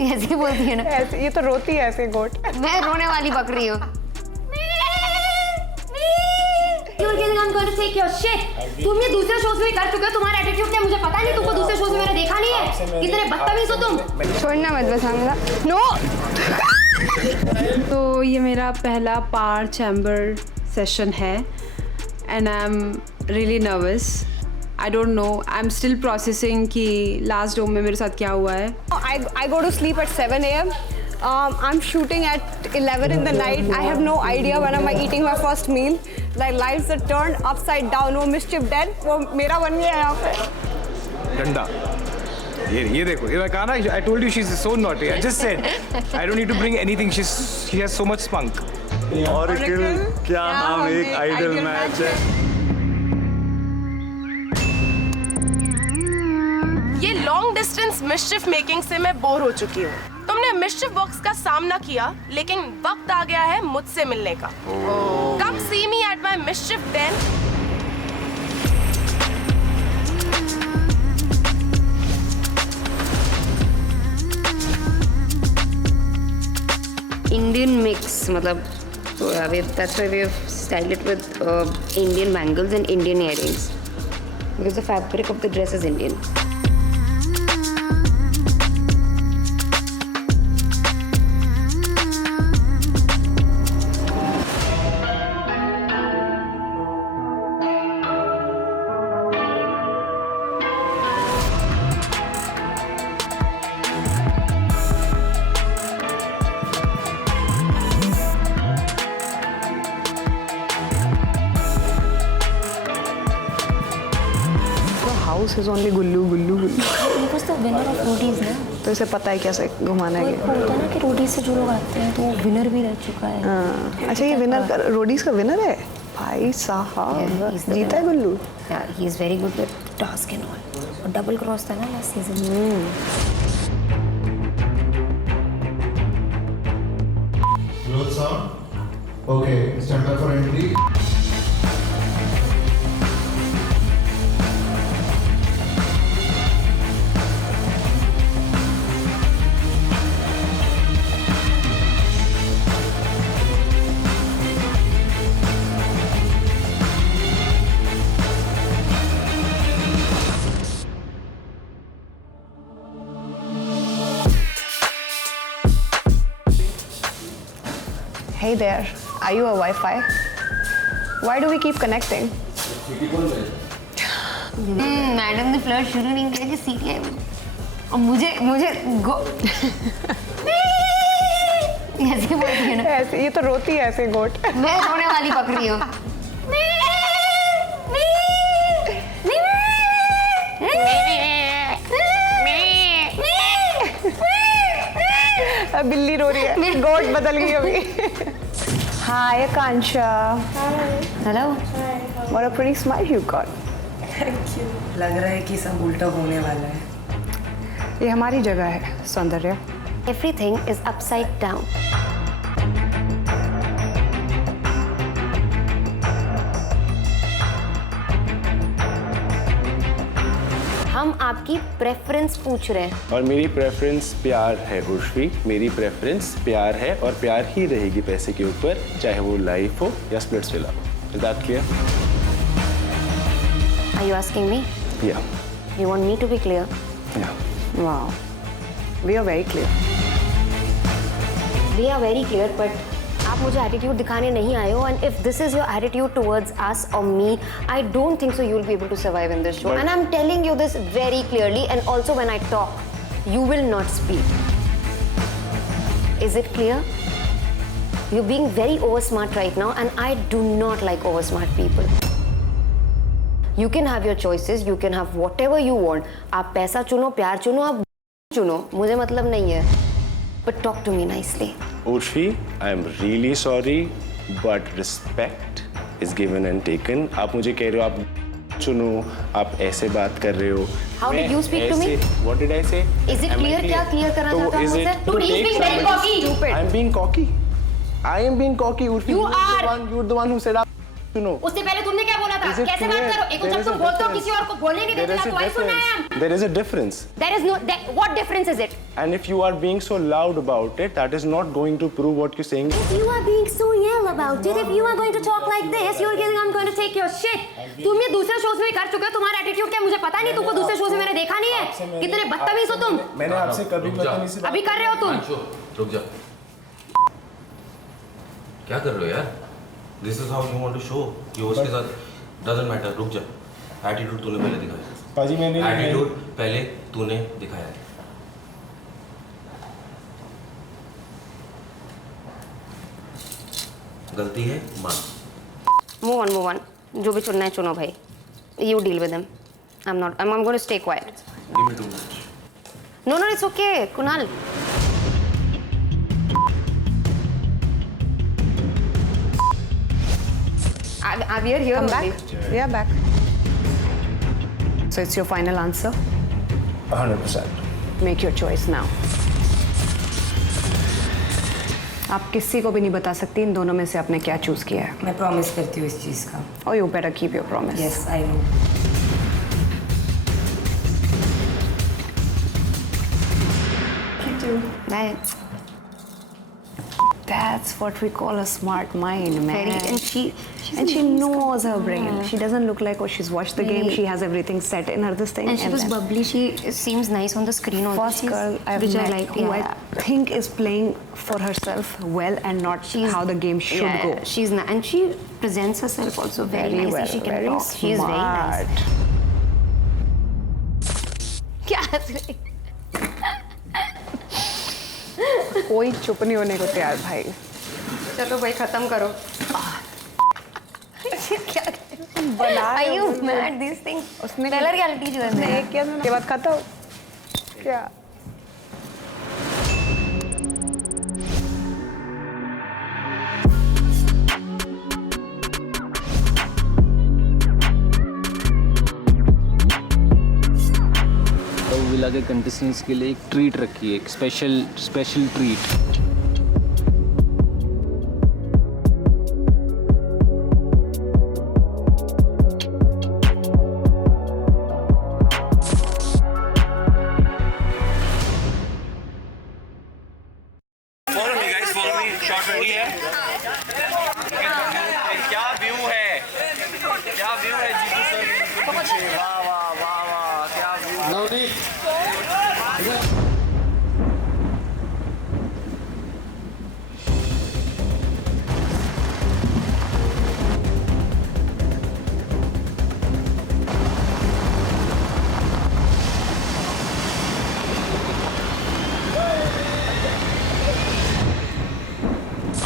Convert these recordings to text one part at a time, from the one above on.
ऐसे बोलती है ना, ऐसे ये तो रोती है ऐसे गोट। मैं रोने वाली बकरी हूँ। तुम ये दूसरे शोज में कर चुके हो, तुम्हारा एटीट्यूड क्या मुझे पता नहीं, तुमको दूसरे शोज में मैंने देखा नहीं है, कितने बदतमीज हो तुम। छोड़ना मत बस हमला। नो। तो ये मेरा पहला पार चैम्बर सेशन है and I am really nervous. I don't know, I am still processing कि लास्ट डोम में मेरे साथ क्या हुआ है। I go to sleep at 7 a.m. I'm shooting at 11 in the night. I have no idea when am I eating my first meal. Like lives are turned upside down. वो mischief dead, वो मेरा बन गया यहाँ पे। डंडा। ये देखो, ये कहा ना, I told you she's so naughty. I just said, I don't need to bring anything. She has so much spunk. Oracle, क्या नाम एक आइडल मैच है। ये लॉन्ग डिस्टेंस मिस्चिफ मेकिंग से मैं बोर हो चुकी हूँ। तुमने मिस्चिफ बॉक्स का सामना किया, लेकिन वक्त आ गया है मुझसे मिलने का। Come see me at my mischief den। Indian mix, मतलब that's why we have styled it with Indian bangles and Indian earrings, because the fabric of the dress is Indian. House is only Gullu Gullu Gullu. Because the winner of roadies ना, तो इसे पता है कैसे घुमाना है। होता है ना कि रोडीज से जो लोग आते हैं तो वो विनर भी रह चुका है। हाँ, अच्छा ये विनर रोडीज का विनर है भाई साहब, जीता है गुल्लू। Yeah, he is very good with task and all. और डबल क्रॉस था ना last season. Roll sound. Okay, stand by for entry. Hey there, are you a Wi-Fi? Why do we keep connecting? Madam ने flirt शुरू नहीं किया कि सीटी आई और मुझे गो ऐसे बोलती है ना, ऐसे ये तो रोती है ऐसे गोट। मैं रोने वाली बकरी हूँ। बिल्ली रो रही है, गोट बदल गई अभी। Hi Akansha. Hello. What a pretty smile you got. लग रहा है कि सब उल्टा होने वाला है। ये हमारी जगह है सौंदर्य। Everything is upside down. हम आपकी प्रेफरेंस पूछ रहे हैं। और मेरी प्रेफरेंस प्यार है उर्फी, मेरी प्रेफरेंस प्यार है और प्यार ही रहेगी पैसे के ऊपर, चाहे वो लाइफ हो या स्प्लिट्स विला हो। Is that clear? Are you asking me? Yeah. You want me to be clear? Yeah. Wow. We are very clear. We are very clear, but आप मुझे एटीट्यूड दिखाने नहीं आए हो, and if this is your attitude towards us or me, I don't think so you will be able to survive in this show. And I'm telling you this very clearly, and also when I talk, you will not speak. Is it clear? You're being very over smart right now, and I do not like over smart people. You can have your choices, you can have whatever you want. आप पैसा चुनो, प्यार चुनो, आप चुनो, मुझे मतलब नहीं है. But talk to me nicely. Urfi, I am really sorry, but respect is given and taken. आप मुझे कह रहे हो आप चुनो, आप ऐसे बात कर रहे हो। How did you speak to me? What did I say? Is it clear? क्या clear करना चाहते हो मुझसे? Dude, he's being very cocky. I am being cocky. I am being cocky. Urfi, You are. You're the one who said to know. उससे पहले तुमने क्या बोला था? Is it कैसे बात clear? करो? एक There जब is तुम a बोलते हो difference. किसी और को बोलने नहीं देते There is ना, a तो आई सुनना है हम. difference. There is a difference. There is no. What difference is it? And if you are being so loud about it, that is not going to prove what you're saying. If you are being so yell about it, if you are going to talk like this, you're getting, I'm going to take your shit. तुम ये दूसरे shows में कर चुके हो, तुम्हारा attitude क्या मुझे पता नहीं, तुमको दूसरे शोज में मैंने देखा नहीं है. कितने बदतमीज हो तुम. मैंने आपसे कभी बदतमीजी अभी कर रहे हो तुम. अंशु, रुक जा। क्या कर रहे हो यार? This is how you want to show कि उसके साथ डजंट मैटर। रुक जा। एटीट्यूड तूने पहले दिखाया। पाजी मैंने एटीट्यूड पहले तूने दिखाया। गलती है मान। Move on. जो भी चुनना है चुनो भाई. You deal with him. I'm going to stay quiet. Give me 2 minutes. No, it's okay, Kunal. We are here. Come only. back. We are back. So it's your final answer. 100%. Make your choice now. आप किसी को भी नहीं बता सकती इन दोनों में से आपने क्या चूज किया है. मैं प्रॉमिस करती हूँ इस चीज़ का. Oh, you better keep your promise. Yes I know. Bye. That's what we call a smart mind, man. Very, and she knows her brain. She doesn't look like, oh, she's watched the game. Very- She has everything set in her this thing. And she was then bubbly. She seems nice on the screen also. first girl I've which met I like. who Yeah. I think is playing for herself well and not how the game should Yeah, go. She's and she presents herself also very, nicely. well, She can very talk. She is very nice. क्या हंस रही? कोई चुप नहीं होने को तैयार भाई. चलो भाई खत्म करो. क्या बना Are you mad? These things. उसने Teller reality जो है उसने मेरा. एक किया के बाद खाता हो क्या. तो विला के कंटेस्टेंट्स के लिए एक ट्रीट रखी है, एक special treat. Follow me guys, follow me. Shot ready है. क्या व्यू है? क्या व्यू है जीतू सर के पीछे? वाह वाह वाह वाह क्या व्यू.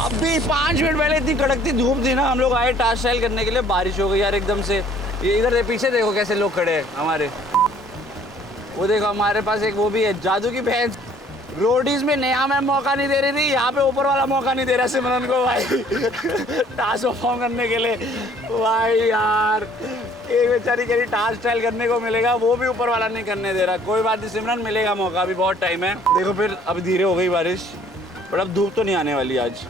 अभी 5 मिनट पहले इतनी कड़कती धूप थी ना, हम लोग आए टास्क ट्रायल करने के लिए, बारिश हो गई यार एकदम से. ये इधर पीछे देखो कैसे लोग खड़े हैं हमारे. वो देखो हमारे पास एक वो भी है जादू की भैंस. रोडीज में नया मैम मौका नहीं दे रही थी, यहाँ पे ऊपर वाला मौका नहीं दे रहा सिमरन को भाई टास्क परफॉर्म करने के लिए. भाई यार एक बेचारी कह रही टास्क ट्रायल करने को मिलेगा, वो भी ऊपर वाला नहीं करने दे रहा. कोई बात नहीं सिमरन, मिलेगा मौका, अभी बहुत टाइम है. देखो फिर अब धीरे हो गई बारिश, पर अब धूप तो नहीं आने वाली आज.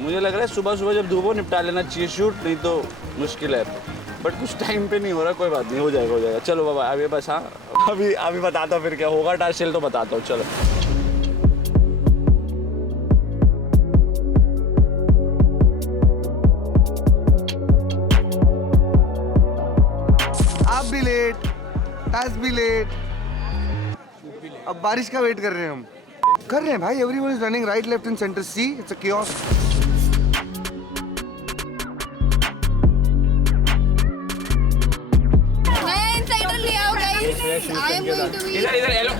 मुझे लग रहा है सुबह सुबह जब धूप हो निपटा लेना चाहिए शूट, नहीं तो मुश्किल है. बट कुछ टाइम पे नहीं हो रहा, कोई बात नहीं, हो जाएगा. चलो बाबा अभी बस. हाँ अभी बताता हूँ फिर क्या होगा टास्क ट्रायल तो बताता हूँ. चलो आप भी लेट, टास्क भी लेट, अब बारिश का वेट कर रहे हैं हम. कर रहे हैं भाई. Everyone is running right left and centre. See it's a chaos. इधर इधर हेलो.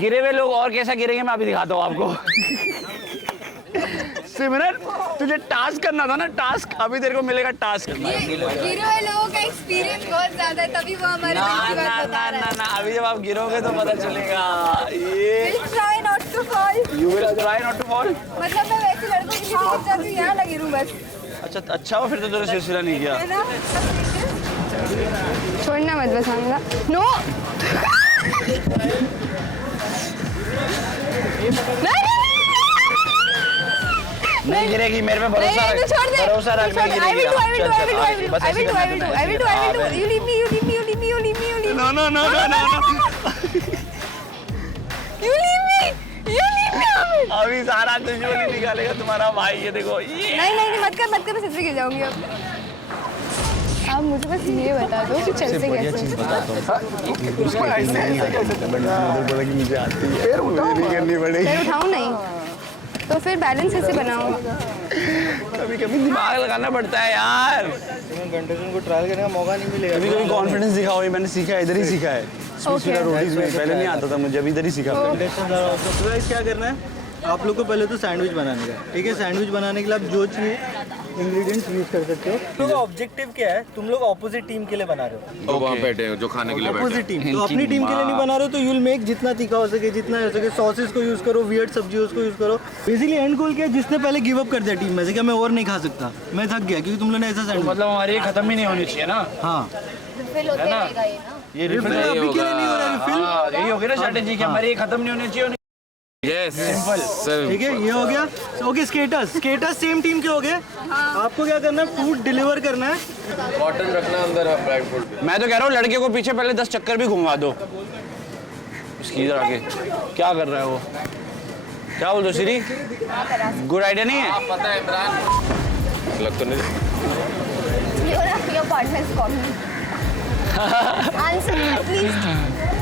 गिरे हुए लोग और कैसा गिरेंगे मैं अभी दिखाता हूँ आपको. सिमरन तुझे टास्क करना था ना, टास्क अभी तेरे को मिलेगा टास्क. गिरे हुए लोगों का एक्सपीरियंस बहुत ज्यादा है, तभी वो हमारे दिल की बात बता रहा है. ना अभी जब आप गिरोगे तो पता चलेगा. ये try not to fall. You will try not to fall. मतलब मैं वैसे लड़कों के लिए सोच जाती हूँ यहाँ लगी रहूँ बस. अच्छा हो फिर तो तेरा सिलसिला नहीं किया. है ना. छोड़ना मत बस हमला. नो. नहीं नहीं गिरेगी, मेरे पे भरोसा रख, भरोसा रख, नहीं गिरेगी। No, no, no, no, no, no. अभी सारा दुश्मन ही निकालेगा तुम्हारा भाई, ये देखो। नहीं मत कर सच में गिर जाऊंगी अब। आप मुझे बस ये बता दो कि चल से कैसे बोला कि मुझे आती है, मुझे नहीं करनी पड़ेगी। पैर उठाऊं नहीं तो फिर बैलेंस कैसे बनाऊं? कभी कभी दिमाग लगाना पड़ता है यार। कंटेस्टेंट को ट्रायल करने का मौका नहीं मिलेगा। कभी कभी कॉन्फिडेंस दिखाओ, ये मैंने सीखा है, इधर ही सीखा है। रोटीज में पहले नहीं आता था मुझे, अभी इधर ही सीखा। सरप्राइज क्या करना है आप लोग को? पहले तो सैंडविच बनाने का, ठीक है? सैंडविच बनाने के लिए आप जो चाहिए इंग्रेडिएंट्स यूज कर सकते हो। तुम लोग ऑब्जेक्टिव क्या है? तुम लोग ऑपोजिट टीम के लिए बना रहे हो। जो वहाँ बैठे जो खाने के लिए बैठे ऑपोजिट टीम, तो अपनी टीम के लिए नहीं बना रहे हो तो यूल मेक जितना तीखा हो सके, जितना हो सके। सॉसेस को यूज करो, वियर्ड सब्जियों को यूज करो। बेसिकली एंड गोल क्या है? जिसने पहले गिव अप कर दिया टीम में से, क्या मैं और नहीं खा सकता, मैं थक गया क्योंकि तुम लोगों ने ऐसा सैंडविच। मतलब हमारी खत्म ही नहीं होनी चाहिए ना। हाँ, ये रिफिल अभी के लिए नहीं हो रहा रिफिल। यही हो गया ना स्ट्रेटेजी, कि हमारी खत्म नहीं होनी चाहिए। यस सिंपल, ठीक है, ये हो गया। ओके, स्केटर्स सेम टीम के हो गए। आपको क्या करना है? फूड डिलीवर करना है। कॉटन रखना अंदर है ब्लैक बोर्ड। मैं तो कह रहा हूँ लड़के को पीछे पहले 10 चक्कर भी घुमा दो उसकी इधर आके। क्या कर रहा है वो? क्या बोल दो श्री? गुड आइडिया नहीं है? पता है इमरान, लग तो नहीं।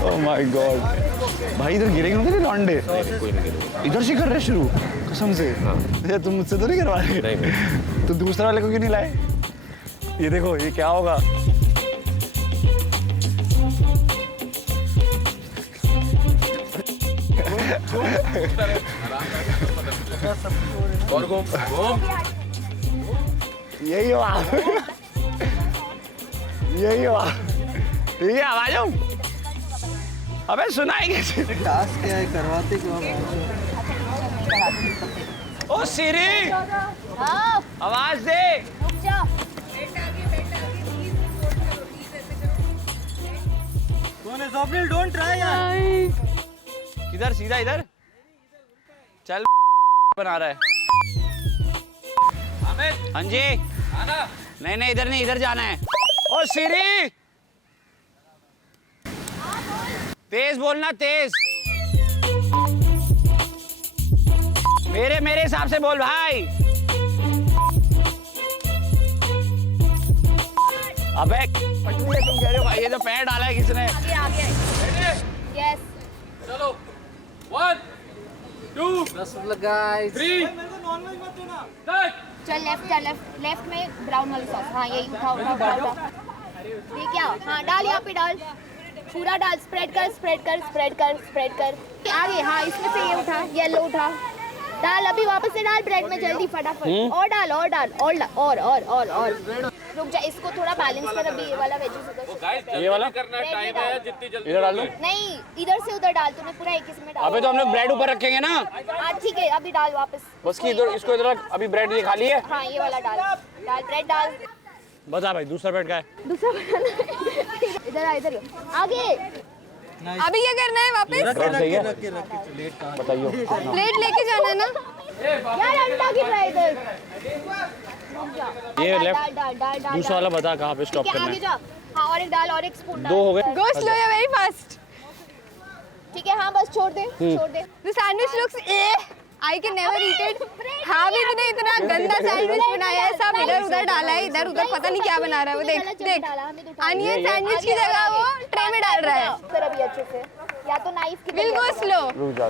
ओह माय गॉड, भाई इधर गिरेंगे ना लौंडे। इधर से कर रहे शुरू, कसम से। ये तुम मुझसे तो नहीं करवा रहे? नहीं। तो दूसरा वाले को क्यों नहीं लाए? ये देखो, ये क्या होगा? और घूम यही हुआ, यही हुआ। ठीक है, अब आ जाओ। अबे सुनाई कैसे? टास्क क्या है? करवाते क्यों? ओ सिरी, आवाज दे। कौन है? स्वप्निल, डोंट ट्राई यार। किधर? सीधा इधर चल। बना रहा है। हाँ जी, नहीं इधर नहीं, इधर जाना है। ओ सिरी, तेज बोलना, तेज। मेरे हिसाब से बोल भाई। अबे पटुए, तुम कह रहे हो भाई, ये तो पैर डाला है किसने? आगे यस चलो 1 2 3। चल लेफ्ट में ब्राउन वाली सॉस। हाँ यही उठाओ। ये क्या? हाँ डाल, यहाँ पे डाल, पूरा डाल। स्प्रेड कर। आगे, हाँ इसमें से ये उठा, येलो उठा, डाल। अभी वापस से डाल ब्रेड में, जल्दी फटाफट। और डाल। रुक जा, इसको थोड़ा बैलेंस कर। अभी ये वाला वेजिस उधर, ये वाला करना टाइम है, जितनी जल्दी इधर डाल दो। नहीं इधर से उधर डाल। तूने पूरा एक इसमें डाल। अबे तो हम लोग ब्रेड ऊपर रखेंगे ना। हाँ ठीक है, अभी डाल वापस। बस की इधर, इसको इधर रख। अभी ब्रेड ये खाली है। हाँ ये वाला डाल ब्रेड डाल। बता भाई, दूसरा ब्रेड का है? दूसरा इधर आगे। अभी क्या करना है? वापस ब्रेड सही है? बताइए। प्लेट लेके जाना है ना यार। अंडा गिर रहा है इधर। ये लेफ्ट डाल। दूसरा वाला बता कहाँ पे स्टॉप करना आगे है? जा। हाँ और एक डाल, और एक स्पून डाल। 2 हो गए। गो स्लो या वेरी फास्ट। ठीक है, हाँ बस छोड़ दे। The sandwich looks I can never eat it। हाँ भी तूने इतना गंदा सैंडविच बनाया है, सब इधर उधर डाला है, इधर उधर पता नहीं क्या बना रहा है वो। देख अनियन सैंडविच की जगह वो ट्रे में डाल रहा है। फिर अभी अच्छे से, या तो नाइफ की बिल्कुल स्लो। रुक जा।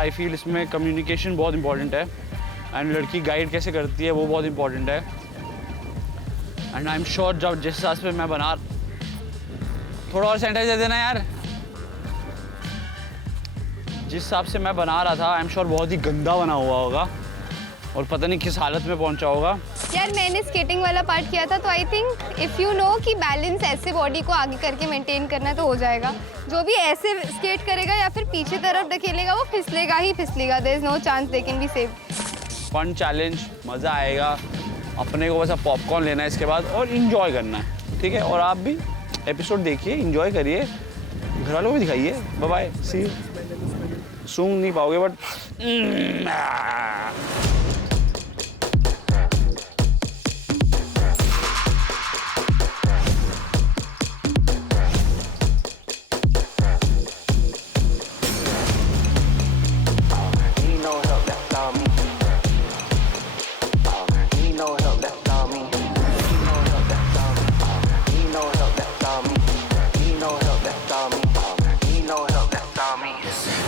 आई फील इसमें कम्युनिकेशन बहुत इंपॉर्टेंट है, एंड लड़की गाइड कैसे करती है वो बहुत इंपॉर्टेंट है। एंड आई एम श्योर जब जिस हिसाब से मैं बना, थोड़ा और सैनिटाइजर दे देना यार। जिस हिसाब से मैं बना रहा था, आई एम श्योर बहुत ही गंदा बना हुआ होगा और पता नहीं किस हालत में पहुंचा होगा। यार मैंने स्केटिंग वाला पार्ट किया था, तो I think if you know कि बैलेंस ऐसे बॉडी को आगे करके मेंटेन करना तो हो जाएगा। जो भी ऐसे स्केट करेगा या फिर पीछे तरफ ढकेलेगा वो फिसलेगा ही फिसलेगा। There is no chance they can be saved. Fun challenge, मज़ा आएगा। अपने को बस पॉपकॉर्न लेना है इसके बाद और इन्जॉय करना है, ठीक है? और आप भी एपिसोड देखिए, इन्जॉय करिए, घर वालों को भी दिखाइए। Bye bye, see you. सूंघ नहीं पाओगे but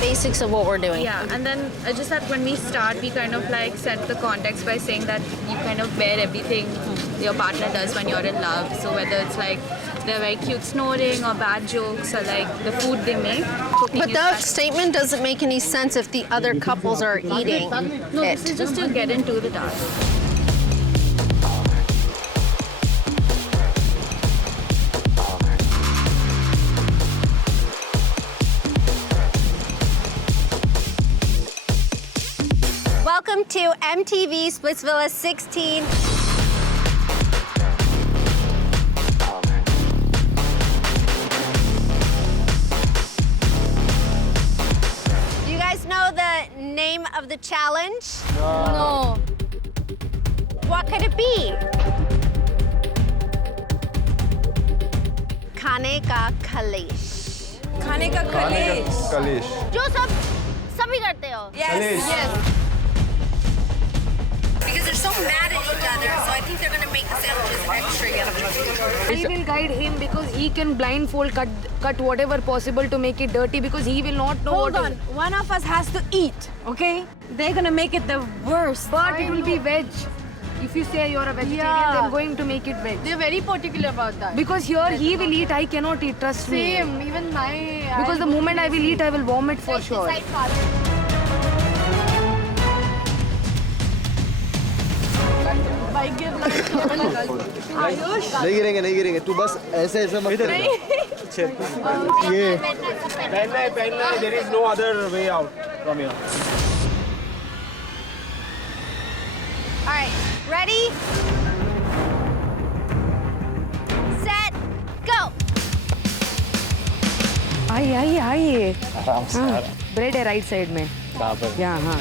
Basics of what we're doing. Yeah, and then just that when we start, we kind of like set the context by saying that you kind of bear everything your partner does when you're in love. So whether it's like they're very cute snoring or bad jokes or like the food they make. But that statement doesn't make any sense if the other couples are eating No, it. this is just to get into the task. Welcome to MTV Splitsvilla 16. Do you guys know the name of the challenge? No. What could it be? खाने का कलेश. खाने का कलेश. कलेश. जो सभी करते हो. Yes. Because they're so mad at each other, so I think they're gonna make the sandwiches extra yummy. I will guide him because he can blindfold cut whatever possible to make it dirty because he will not know Hold what on. is. One of us has to eat, okay? They're gonna make it the worst. But it will be veg. If you say you're a vegetarian, they're going to make it veg. They're very particular about that. Because here he will eat, I cannot eat, trust me. Same, even my. Because the moment I will eat, I will vomit for sure. नहीं गिरेंगे तू बस ऐसे मत कर ये पहनना है. There is no other way out from here. All right, ready? Set, go. आइए. आराम से. ब्रेड है राइट साइड में. कहाँ पर? यहाँ हाँ.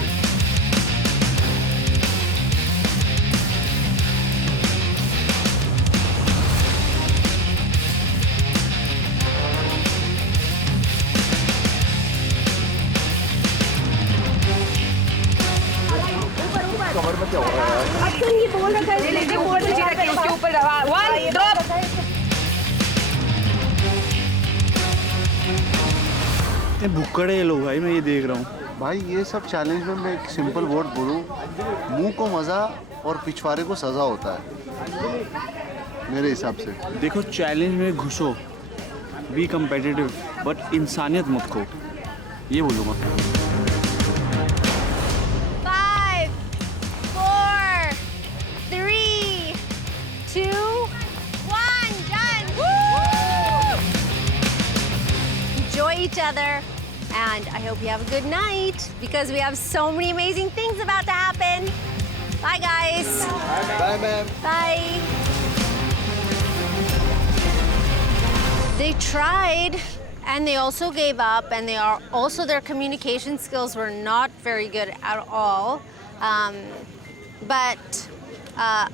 कमर में क्या हो रहा है? अक्सर ही बोल रखा है लेकिन बोल नीचे रखिए उसके ऊपर. 1 ड्रॉप. इतने भुक्कड़ ये लोग भाई, मैं ये देख रहा हूँ. भाई ये सब चैलेंज में मैं एक सिंपल वर्ड बोलूँ, मुंह को मज़ा और पिछवाड़े को सज़ा होता है मेरे हिसाब से. देखो चैलेंज में घुसो, बी कम्पिटिटिव, बट इंसानियत मत खो, ये बोलूँगा. 5, 4, 3, 2, 1, done. Enjoy each other, and I hope you have a good night because we have so many amazing things about to happen. Bye, guys. Bye, ma'am. Bye. They tried, and they also gave up, and their communication skills were not very good at all. But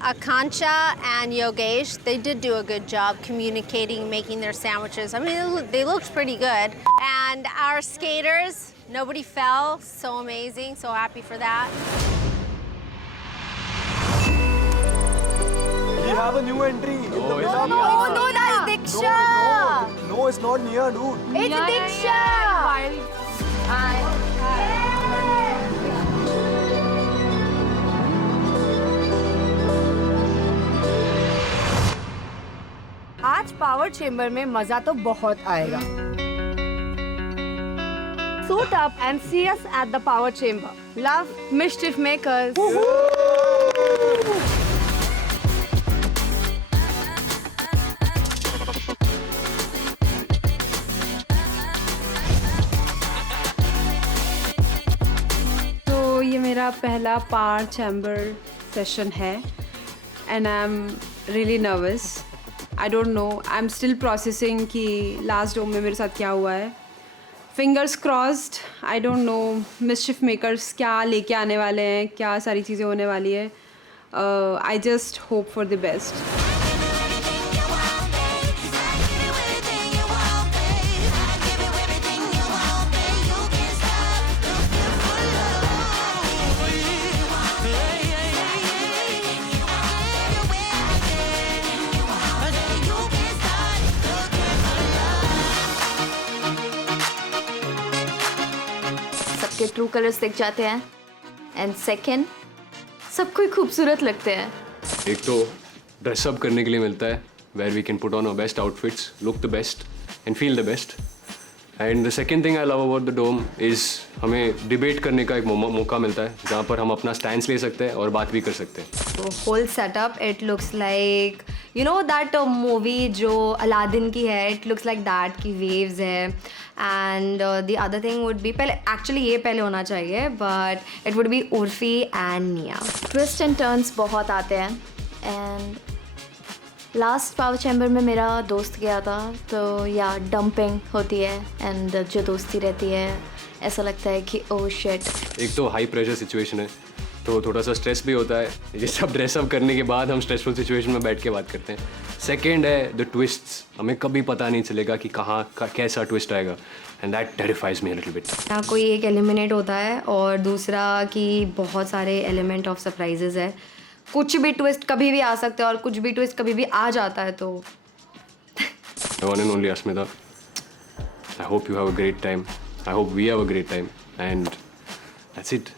Akanksha and Yogesh, they did do a good job communicating, making their sandwiches. I mean, they looked pretty good. And our skaters, nobody fell. So amazing. So happy for that. We have a new entry. No, that's Diksha. No, it's not near, dude. It's Diksha. आज power chamber में मजा तो बहुत आएगा. Suit up and see us at the power chamber. Love, mischief makers. तो ये मेरा पहला पावर चैम्बर सेशन है and I am really nervous. I don't know, I am still processing कि लास्ट डोम में मेरे साथ क्या हुआ है. Fingers crossed. I don't know mischief makers क्या लेके आने वाले हैं, क्या सारी चीज़ें होने वाली है. I just hope for the best. सबके ट्रू कलर्स दिख जाते हैं एंड सेकंड सबको ही खूबसूरत लगते हैं. एक तो ड्रेसअप करने के लिए मिलता है where we can put on our best outfits, look the best and feel the best. And the second thing I love about the dome is हमें डिबेट करने का एक मौका मिलता है जहाँ पर हम अपना स्टैंड ले सकते हैं और बात भी कर सकते हैं. whole setup, it looks like you know that movie जो अलादीन की है, it looks like that की waves है. and the other thing would be पहले actually ये पहले होना चाहिए but it would be Urfi and निया. ट्विस्ट एंड टर्न्स बहुत आते हैं एंड लास्ट पावर चैम्बर में मेरा दोस्त गया था तो या डंपिंग होती है एंड जो दोस्ती रहती है ऐसा लगता है कि ओह शिट. एक तो हाई प्रेशर सिचुएशन है तो थोड़ा सा स्ट्रेस भी होता है. ये सब ड्रेसअप करने के बाद हम स्ट्रेसफुल सिचुएशन में बैठ के बात करते हैं. सेकेंड है द ट्विस्ट्स. हमें कभी पता नहीं चलेगा कि कहाँ कैसा ट्विस्ट आएगा and that terrifies me a little bit. या कोई एक एलिमिनेट होता है और दूसरा कि बहुत सारे एलिमेंट ऑफ सरप्राइजेज है. कुछ भी ट्विस्ट कभी भी आ सकते हैं और कुछ भी ट्विस्ट कभी भी आ जाता है. तो one and only Asmita, I hope you have a great time. I hope we have a great time and that's it.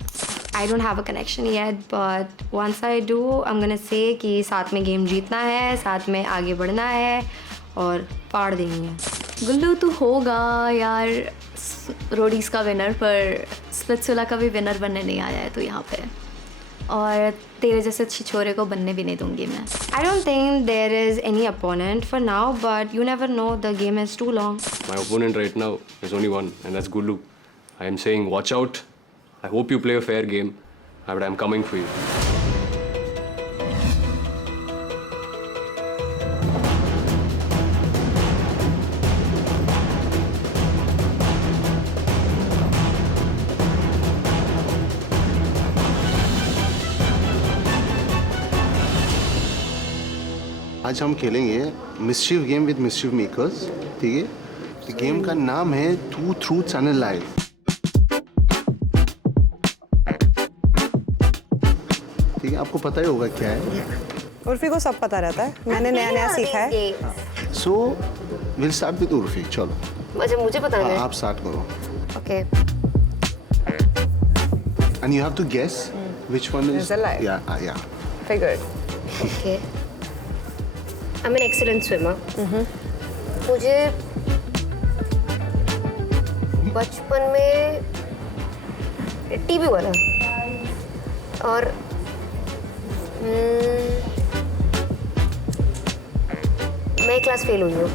I don't have a connection yet, but once I do, I'm gonna say कि साथ में game जीतना है, साथ में आगे बढ़ना है और पाड़ देंगे. गुल्लू तू होगा यार रोडीज़ का विनर, पर स्प्लिट्सविला का भी विनर बनने नहीं आया है तो यहाँ पे, और तेरे जैसे छिछोरे को बनने भी नहीं दूंगी मैं. I don't think there is any opponent for now, but you never know. The game is too long. My opponent right now is only one and that's Gullu. I am saying watch out. I hope you play a fair game, but I'm coming for you. आज हम खेलेंगे mischief game with mischief makers. ठीक है, game का नाम है to truths and अ लाई. ठीक है, आपको पता ही होगा क्या है. उर्फी को सब पता रहता है, मैंने नया नया सीखा है. So will start with Urfi. चलो मुझे पता है. आप स्टार्ट करो. Okay. And you have to guess which one is a lie. या Figured. Okay. I'm an excellent swimmer. मुझे बचपन में टीबी हुआ था और मैं क्लास फेल हुई हूँ.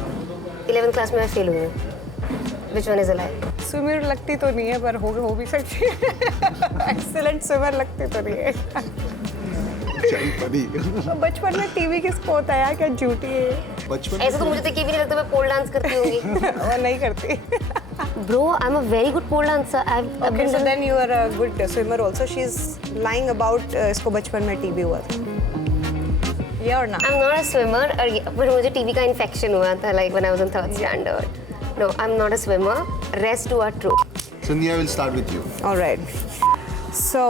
11th क्लास में मैं फेल हुई हूँ. Which one is a lie? Swimmer लगती तो नहीं है पर हो भी सकती है. एक्सीलेंट स्विमर लगती तो नहीं है. बचपन में टीवी किसको होता है यार, क्या झूठी है. बचपन ऐसा तो मुझे तो भी नहीं लगता मैं पोल डांस करती होंगी. और नहीं करती. Bro, I'm a very good pole dancer. Okay, so then you are a good swimmer also. She's lying about इसको बचपन में टीबी हुआ था. Yeah or not? I'm not a swimmer. पर मुझे टीबी का इन्फेक्शन हुआ था like when I was in 3rd standard. No, I'm not a swimmer. Rest two are true. So Nia will start with you. All right. So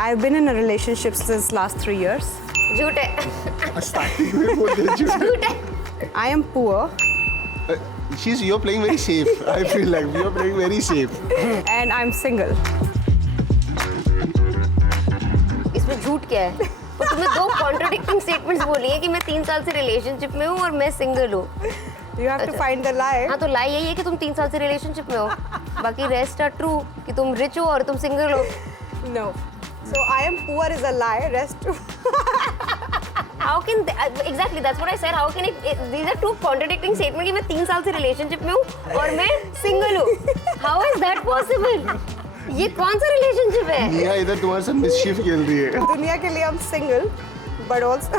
I've been in a relationship since last 3 years. झूठ है. Starting में बोल दे झूठ है. I am poor. You're playing very safe. I feel like you're playing very safe. And I'm single. इसमें झूठ क्या है? और तुमने 2 contradicting statements बोली है कि मैं 3 साल से रिलेशनशिप में हूँ और मैं सिंगल हूँ. You have to find the lie. हाँ तो लाई यही है कि तुम 3 साल से रिलेशनशिप में हो. बाकी रेस्ट आर ट्रू कि तुम रिच हो और तुम सिंगल हो. No. So I am poor is a lie. Rest true. How can exactly that's what I said. How can it these are 2 contradicting statements कि मैं 3 साल से रिलेशनशिप में हूँ और मैं सिंगल हूँ. How is that possible? ये कौन सा रिलेशनशिप है? निया इधर तुम्हारे साथ मिस्चिफ खेल रही है. दुनिया के लिए हम सिंगल, but also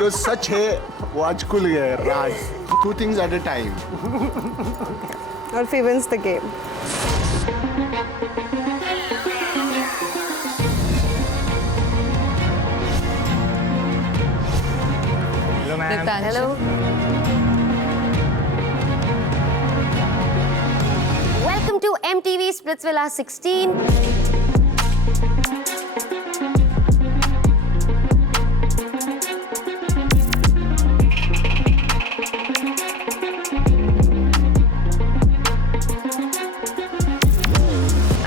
जो सच है वो आज खुल गया है. राज. 2 things at a time. Urfi wins the game. Hello, ma'am. Hello. Welcome to MTV Splitsvilla 16.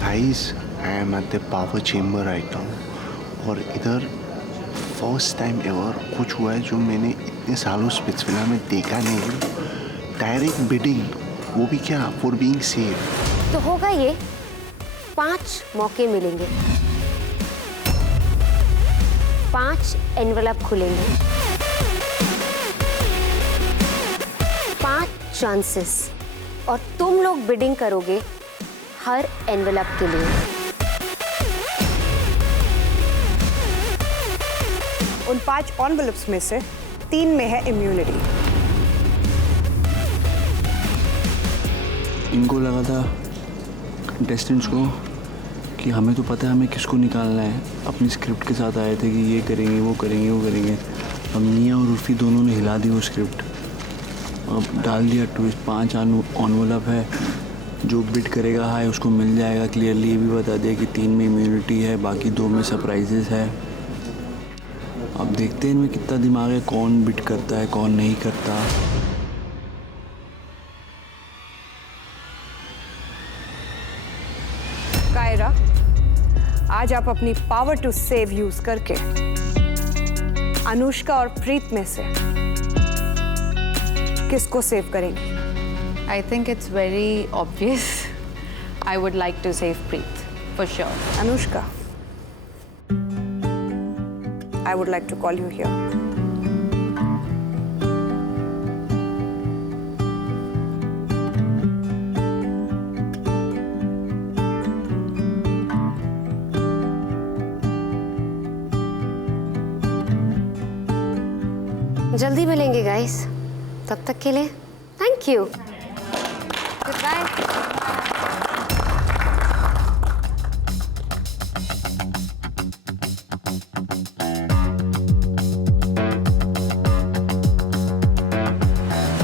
Guys, I am at the power chamber right now. और इधर फर्स्ट टाइम एवर कुछ हुआ है जो मैंने इतने सालों स्पिट्सविला में देखा नहीं. डायरेक्ट बिडिंग, वो भी क्या, फॉर बीइंग सेफ. तो होगा ये 5 मौके मिलेंगे, 5 एनवेलप खुलेंगे, 5 चांसेस, और तुम लोग बिडिंग करोगे हर एनवेलप के लिए. उन 5 एनवेलप्स में से 3 में है इम्यूनिटी. इनको लगा था कंटेस्टेंट्स को कि हमें तो पता है हमें किसको निकालना है. अपनी स्क्रिप्ट के साथ आए थे कि ये करेंगे वो करेंगे वो करेंगे. अब निया और उर्फी दोनों ने हिला दी वो स्क्रिप्ट. अब डाल दिया ट्विस्ट. 5 एनवेलप है, जो बिड करेगा हाई उसको मिल जाएगा. क्लियरली ये भी बता दिया कि 3 में इम्यूनिटी है, बाकी 2 में सरप्राइजेस है. अब देखते हैं इनमें कितना दिमाग है, कौन बिड करता है कौन नहीं करता. कायरा, आज आप अपनी पावर टू सेव यूज करके अनुष्का और प्रीत में से किसको सेव करेंगी? I think it's very obvious. I would like to save Preet, for sure. Anushka, I would like to call you here. जल्दी मिलेंगे गाइस. तब तक के लिए थैंक यू. Goodbye.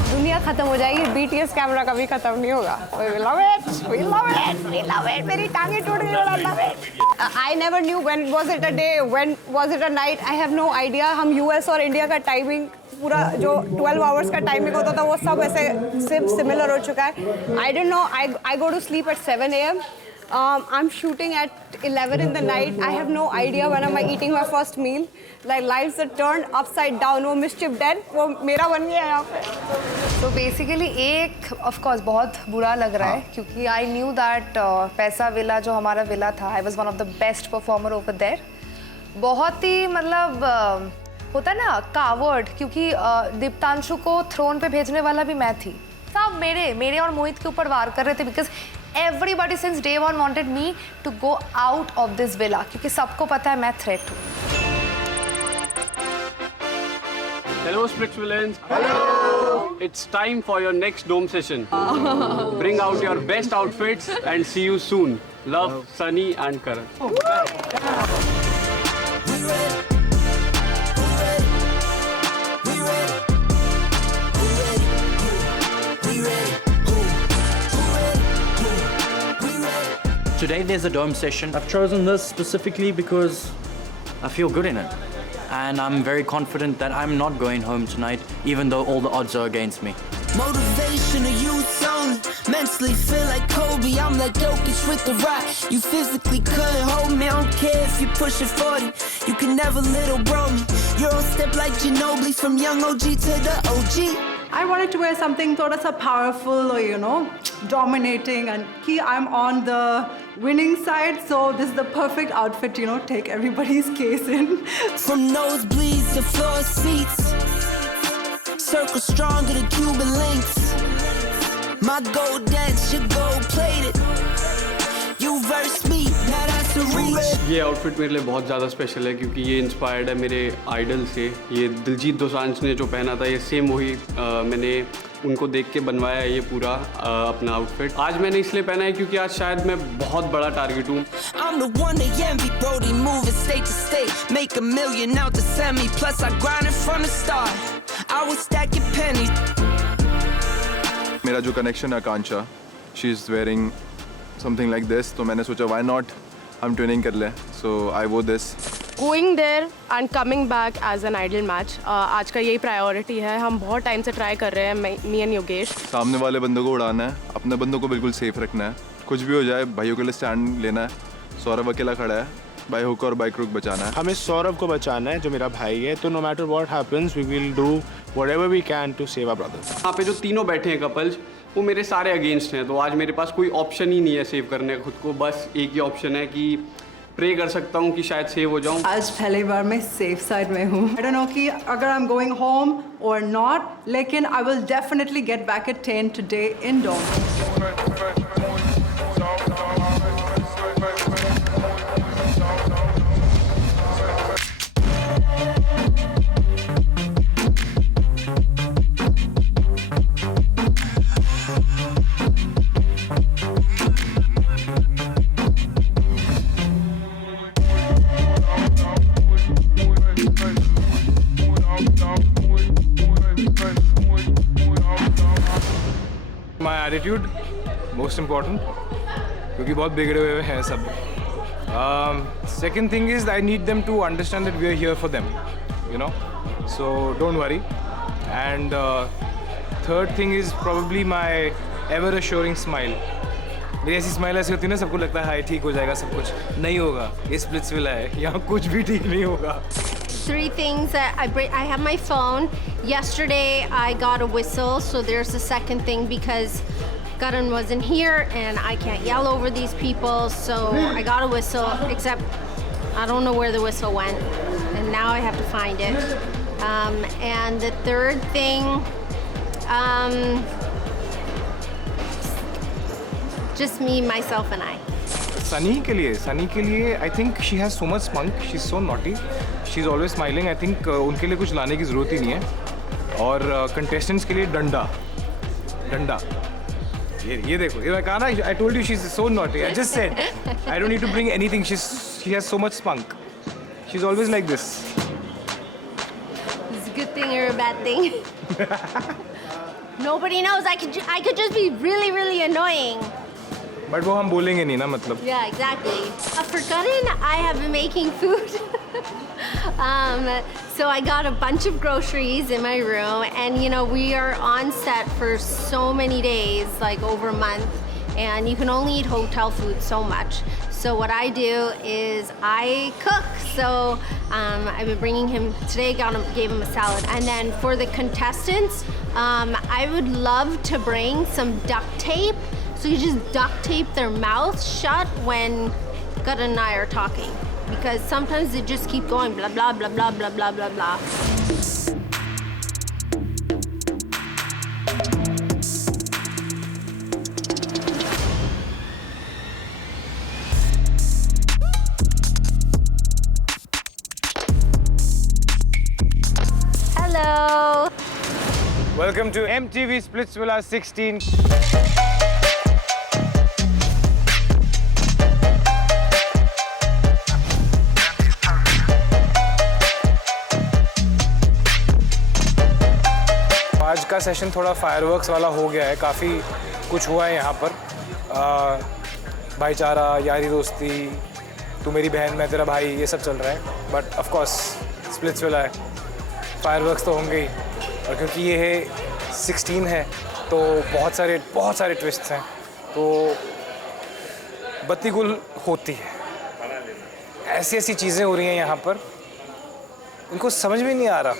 दुनिया खत्म हो जाएगी, BTS कैमरा कभी खत्म नहीं होगा. We love it, we love it, we love it. मेरी टांगें टूट गई और I love it. I never knew when was it a day, when was it a night. I have no idea. हम US और इंडिया का timing पूरा जो 12 आवर्स का टाइमिंग होता था वो सब ऐसे सिमिलर हो चुका है. I don't know. I go to sleep at 7 a.m. I'm shooting at 11 in the night. I have no idea when am I eating my first meal. Like lives are turned upside down. वो mischief dead वो मेरा बन गया यहाँ पे. तो basically एक of course बहुत बुरा लग रहा है क्योंकि आई न्यू दैट पैसा विला जो हमारा विला था, I was one of the best performer over there. बहुत ही मतलब होता है ना कावर्ड, क्योंकि दीप्तांशु को थ्रोन पे भेजने वाला भी मैं थी. सब मेरे और मोहित के ऊपर वार कर रहे थे because everybody since day one wanted me to go out of this villa, क्योंकि सबको पता है मैं थ्रेट हूँ. Hello Splitsvillans. Hello. It's time for your next dome session. Bring out your best outfits and see you soon. Love, Sunny and Karan. Today there's a dome session. I've chosen this specifically because I feel good in it. And I'm very confident that I'm not going home tonight, even though all the odds are against me. Motivation to youth only. Mentally feel like Kobe, I'm like Jokic with the rock. You physically couldn't hold me, I don't care if you're pushing 40. You can never little bro me. You're on step like Ginobili, from young OG to the OG. I wanted to wear something sort of powerful or, you know, dominating, and I'm on the winning side, so this is the perfect outfit to, you know, take everybody's case in. From nosebleeds to floor seats, circle stronger than Cuban links. My gold dance, your gold plated. You verse me, now that's to reach. ये outfit मेरे लिए बहुत ज़्यादा special है क्योंकि ये inspired है मेरे आइडल से। ये दिलजीत दोसांझ ने जो पहना था ये सेम वही मैंने उनको देख के बनवाया है ये पूरा अपना आउटफिट। आज मैंने इसलिए पहना है क्योंकि आज शायद मैं बहुत बड़ा टारगेट हूँ। I'm the one they envy, Brody moving state to state, make $1 million out to send me. Plus I grinded from the start, I was stacking pennies. मेरा जो कनेक्शन है Akanksha, she is wearing something like this, तो मैंने सोचा why not हम training कर लें, so I वो this. Going there and coming back as an idol match, आज का यही प्रायोरिटी है। हम बहुत टाइम से ट्राई कर रहे हैं, मी एंड योगेश। सामने वाले बंदों को उड़ाना है, अपने बंदों को बिल्कुल सेफ रखना है, कुछ भी हो जाए भाइयों के लिए स्टैंड लेना है। सौरभ अकेला खड़ा है, बाई हुक और बाई क्रुक बचाना है। हमें सौरभ को बचाना है जो मेरा भाई है, तो no matter what happens we will do whatever we can to save our brother. यहाँ पे जो तीनों बैठे हैं कपल्स वो मेरे सारे अगेंस्ट हैं, तो आज मेरे पास कोई ऑप्शन ही नहीं है सेव करने का खुद को। बस एक ही ऑप्शन है कि प्रे कर सकता हूँ कि शायद सेव हो जाऊँ। आज पहली बार मैं सेफ साइड में हूँ। आई डोंट नो कि अगर आई एम गोइंग होम और नॉट, लेकिन I will definitely get back at 10 today in dome. My attitude most important, क्योंकि बहुत बिगड़े हुए हैं सब। Second thing is I need them to understand that we are here for them, you know, so don't worry. And third thing is probably my ever assuring smile. मेरी ऐसी smile ऐसी होती है ना, सबको लगता है हाय ठीक हो जाएगा सब कुछ, नहीं होगा। ये स्प्लिट्सविला है, यहाँ कुछ भी ठीक नहीं होगा। Three things that I have my phone. Yesterday I got a whistle, so there's the second thing because Karan wasn't here and I can't yell over these people, so I got a whistle, except I don't know where the whistle went and now I have to find it. And the third thing, just me, myself and I. Sunny के लिए I think she has so much spunk, she is so naughty, she is always smiling. I think उनके लिए कुछ लाने की ज़रूरत ही नहीं है। और कंटेस्टेंट्स के लिए डंडा। ये देखो, ये कहा ना, I told you she is so naughty, I just said I don't need to bring anything, she has so much spunk, she is always like this. It's a good thing or a bad thing? Nobody knows. I could just be really, really annoying. But वो हम बोलेंगे नहीं ना, मतलब। Yeah, exactly. For Karan, I have been making food. So I got a bunch of groceries in my room, and you know, we are on set for so many days, like over a month, and you can only eat hotel food so much. So what I do is I cook. So I've been bringing him today. Gave him a salad, and then for the contestants, I would love to bring some duct tape. So you just duct tape their mouths shut when Karan and I are talking, because sometimes they just keep going blah blah blah blah blah blah blah blah. Hello. Welcome to MTV Splitsvilla 16. आज का session थोड़ा fireworks वाला हो गया है, काफ़ी कुछ हुआ है यहाँ पर। भाईचारा, यारी दोस्ती, तू मेरी बहन मैं तेरा भाई, ये सब चल रहा है। बट ऑफ कोर्स स्प्लिट्सविला है, फायरवर्क्स तो होंगे ही। और क्योंकि ये है 16 है तो बहुत सारे ट्विस्ट्स हैं, तो बत्ती गुल होती है। ऐसी चीज़ें हो रही हैं यहाँ पर, इनको समझ में नहीं आ रहा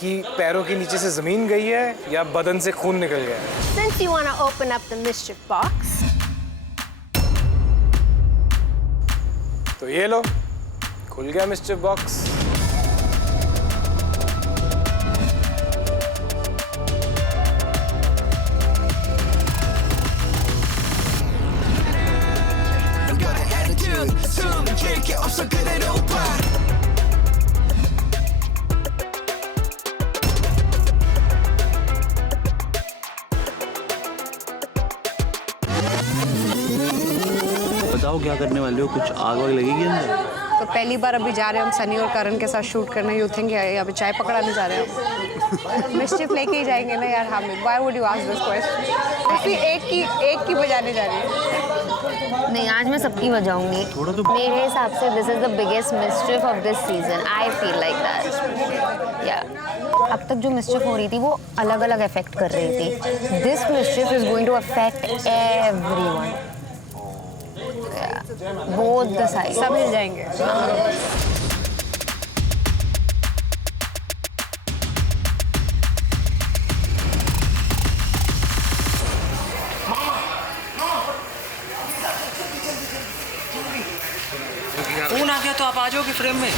कि पैरों के नीचे से ज़मीन गई है या बदन से खून निकल गया है। Since you want to open up the mischief box. तो ये लो, खुल गया मिस्chief box. fuck it, I'm so good at all part. बताओ क्या करने वाले हो? कुछ आग वाग लगेगी अंदर? तो पहली बार अभी जा रहे हैं हम सनी और करण के साथ शूट करने। यू थिंक अभी चाय पकड़ाने जा रहे हैं? मिस्चिफ लेके ही जाएंगे ना यार Hamid. Why would you ask this question? फिर एक की बजाने जा रही है। नहीं, आज मैं सबकी बजाऊंगी। मेरे हिसाब से this is the biggest mischief of this season. I feel like that. या अब तक जो मिस्चिफ हो रही थी वो अलग अलग अफेक्ट कर रही थी। This mischief is going to affect everyone, both the side. सब हिल जाएंगे। फोन आ गया तो आप आ जाओगे फ्रेम में।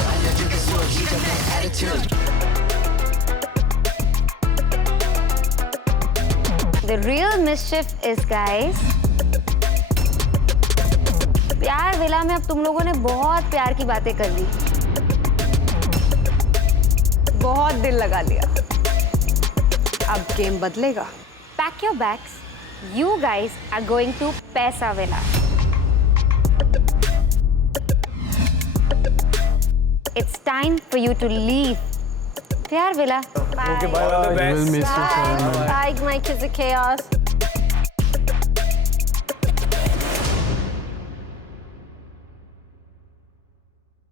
The real mischief is, guys, प्यार विला में अब तुम लोगों ने बहुत प्यार की बातें कर ली, बहुत दिल लगा लिया। अब गेम बदलेगा। Pack your bags. You guys are going to Paisa Villa. It's time for you to leave. Pyar Villa. Bye. Okay, bye. All the best. We'll miss you so much. Bye, my kids of chaos.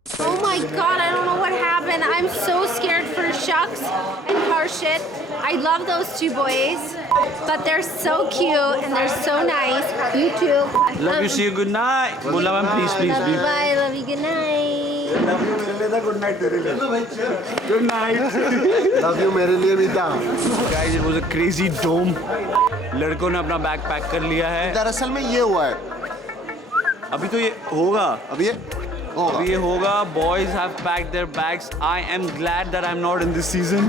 Oh my god, I don't know what happened. I'm so scared for Shucks and Harshit. I love those two boys, but they're so cute and they're so nice. You too. Love you, see you, good night. Bola ma'am, please. Bye, love you, good night. Good night तेरे लिए। Good night. Love you मेरे लिए भी था। Guys, it was a crazy dome. लड़कों ने अपना bag pack कर लिया है। दरअसल में ये हुआ है। अभी तो ये होगा। अभी ये होगा। Boys have packed their bags. I am glad that I'm not in this season.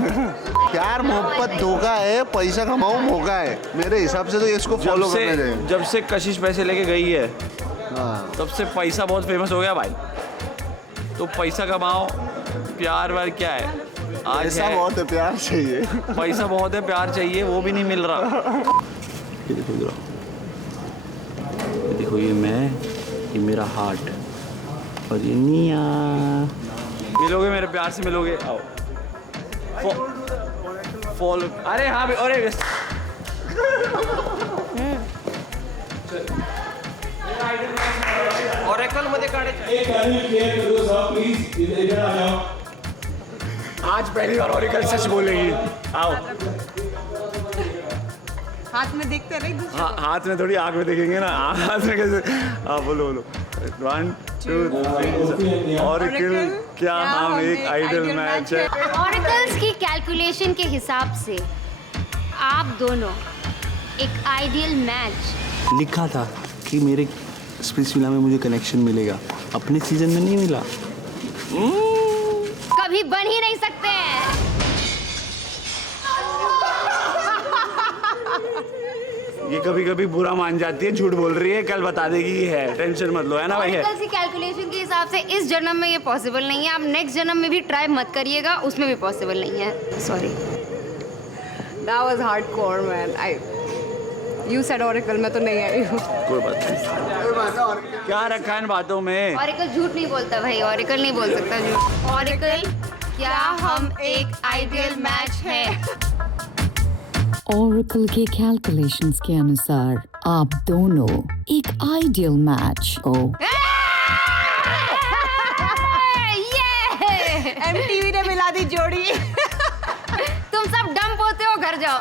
प्यार मोहब्बत धोखा है, पैसा कमाओ मौका है। मेरे हिसाब से तो इसको फॉलो करने दें। जब से कशिश पैसे लेके गई है, तब से पैसा बहुत फेमस हो गया भाई। तो पैसा कमाओ, प्यार वार क्या है? आज पैसा बहुत है, प्यार चाहिए। पैसा बहुत है, प्यार चाहिए, वो भी नहीं मिल रहा। ये देखो इधर, ये देखो, ये मैं, ये मेरा हार्ट और ये निया। मिलोगे मेरे प्यार से, मिलोगे। आओ फॉलो। अरे हाँ, अरे ऑरेकल मध्ये आज पहली बार ऑरेकल सच बोलेगी। आओ। हाथ में देखते रहे एक दूसरे को। हाथ में थोड़ी, आँख में देखेंगे ना। हाथ में कैसे? हाँ बोलो। 1 2 3। ऑरेकल क्या हम एक आइडल मैच है। ऑरेकल्स की कैलकुलेशन के हिसाब से आप दोनों एक आइडियल मैच। लिखा था कि मेरे स्प्लिट्स विला में मुझे कनेक्शन मिलेगा, अपने सीजन में नहीं मिला। कभी बन ही नहीं सकते हैं। ये कभी कभी बुरा मान जाती है, झूठ बोल रही है, कल बता देगी ये है, टेंशन मत लो, है ना भाई? है ऑरेकल्स की कैलकुलेशन के हिसाब से इस जन्म में ये पॉसिबल नहीं है। आप नेक्स्ट जन्म में भी ट्राई मत करिएगा, उसमें भी पॉसिबल नहीं है। Sorry. That was hardcore, man. You said Oracle, मैं तो नहीं आई हूँ। कोई बात नहीं। क्या रखा है इन बातों में? ऑरेकल झूठ नहीं बोलता भाई, ऑरेकल नहीं बोल सकता झूठ। ऑरेकल, क्या हम एक आइडियल मैच है? ऑरेकल के कैलकुलेशंस के अनुसार आप दोनों एक आइडियल मैच हो। MTV ने मिला दी जोड़ी। तुम सब डंप होते हो, घर जाओ।